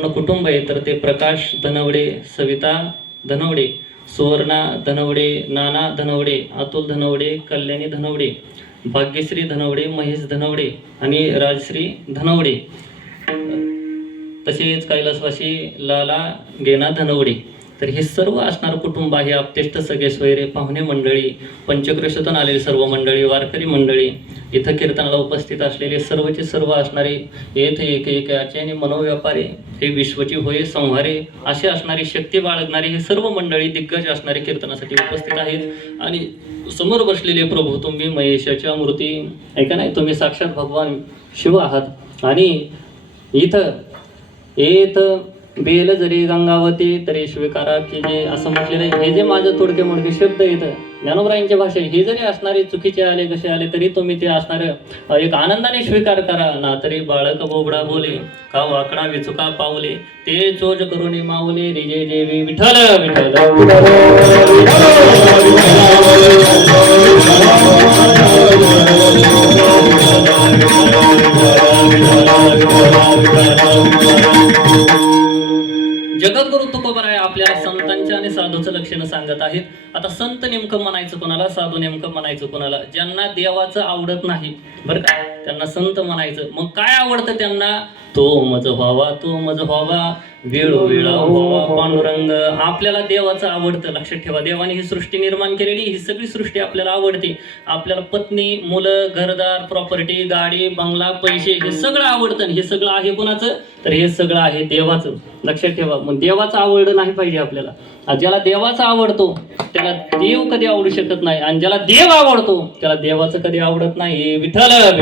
पूर्ण कुटुंब आहे. तर ते प्रकाश धनवडे, सविता धनवडे, सुवर्णा धनवडे, नाना धनवडे, अतुल धनवडे, कल्याणी धनवडे, भाग्यश्री धनवडे, महेश धनवडे आणि राजश्री धनवडे, तसेच कैलासवासी लाला गेना धनवडे. तर हे सर्व असणारं कुटुंब आहे. आपतेष्ट सगळे सोयरे, पाहुणे मंडळी, पंचक्रोशीतून आलेली सर्व मंडळी, वारकरी मंडळी, इथं कीर्तनाला उपस्थित असलेले सर्वचे सर्व असणारे येथे एक आणि मनोव्यापारी, हे विश्वची होय संहारे असे असणारी शक्ती बाळगणारे हे सर्व मंडळी दिग्गज असणारे कीर्तनासाठी उपस्थित आहेत. आणि समोर बसलेले प्रभू तुम्ही महेशाच्या मूर्ती, ऐका नाही, तुम्ही साक्षात भगवान शिव आहात. आणि इथं येत बेल जरी गंगावती तरी स्वीकारा की जे असं म्हटलेलं आहे. हे जे माझं थोडके मोडके शब्द येतं ज्ञानोबरायांच्या भाषेत, हे जरी असणारे चुकीचे आले कसे आले तरी तुम्ही ते असणारं एक आनंदाने स्वीकार करा ना. तरी बाळक बोबडा बोले का वाकडा विचुका पावले ते चोज करून मावले रिजे देवी विठ्ठल विठ्ठल. जगद्गुरु तुकोबराय आपल्याला संतांच्या आणि साधूचं लक्षण सांगत आहेत. आता संत नेमकं म्हणायचं कोणाला, साधू नेमकं म्हणायचं कोणाला? ज्यांना देवाचं आवडत नाही बरं का, त्यांना संत म्हणायचं. मग काय आवडतं त्यांना? तो मज व्हावा, तो मज व्हावा, वेळोवेळा व्हावा पांडुरंग. आपल्याला देवाचं आवडतं. लक्षात ठेवा, देवाने ही सृष्टी निर्माण केलेली, ही सगळी सृष्टी आपल्याला आवडते. आपल्याला पत्नी, मुलं, घरदार, प्रॉपर्टी, गाडी, बंगला, पैसे, हे सगळं आवडतं. हे सगळं आहे कोणाचं? तर हे सगळं आहे देवाचं. लक्षात ठेवा. मग देवाचं आवडलं नाही पाहिजे आपल्याला. ज्याला देवाचा आवडतो त्याला देव कधी आवडू शकत नाही, आणि ज्याला देव आवडतो त्याला देवाचं कधी आवडत नाही. विठ्ठल.